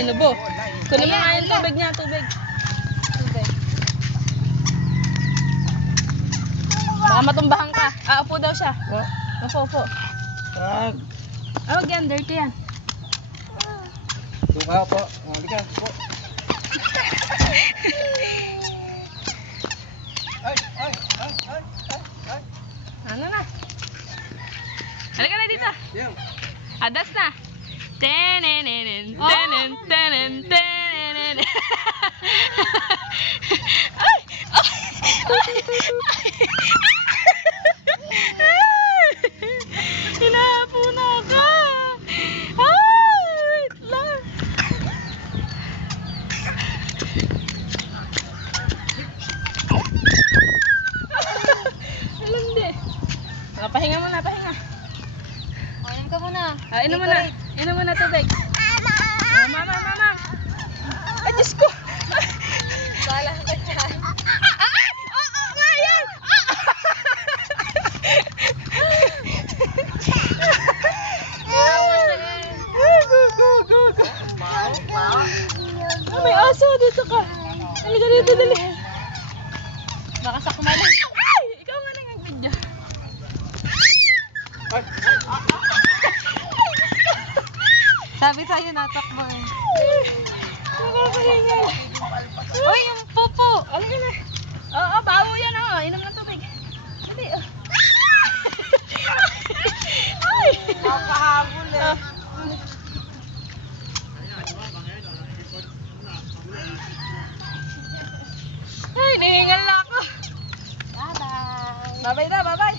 inubo. Kunin mo nga yung tubig niya, tubig. Tubig. Baka matumbahan ka. Upo daw siya. Upo. Yan, dirty yan. Tuka po. Halika po. Ay. Ano na? Halika na dito. Yan. Adas na. Tenenen. Hinapo na ka. Wait lang. Hindi. Pahinga muna, pahinga. Inom ka muna. Inom muna tubig. Mama. Ay, Diyos ko. Bahala ka dyan. Nga yan. May aso, dito ka. Halika dito, dali. Baka sakmalan. Ay! Ikaw nga nang nag-video. Sabi sa'yo, natakbo eh. Nakakahingal. Uy, yung pupo! Halika na. Oo, bawo yan. Inom ng tubig. Dali. Ay! Nakahabol eh. Ay, nihingal na ako. Bye-bye! Bye-bye na, bye-bye.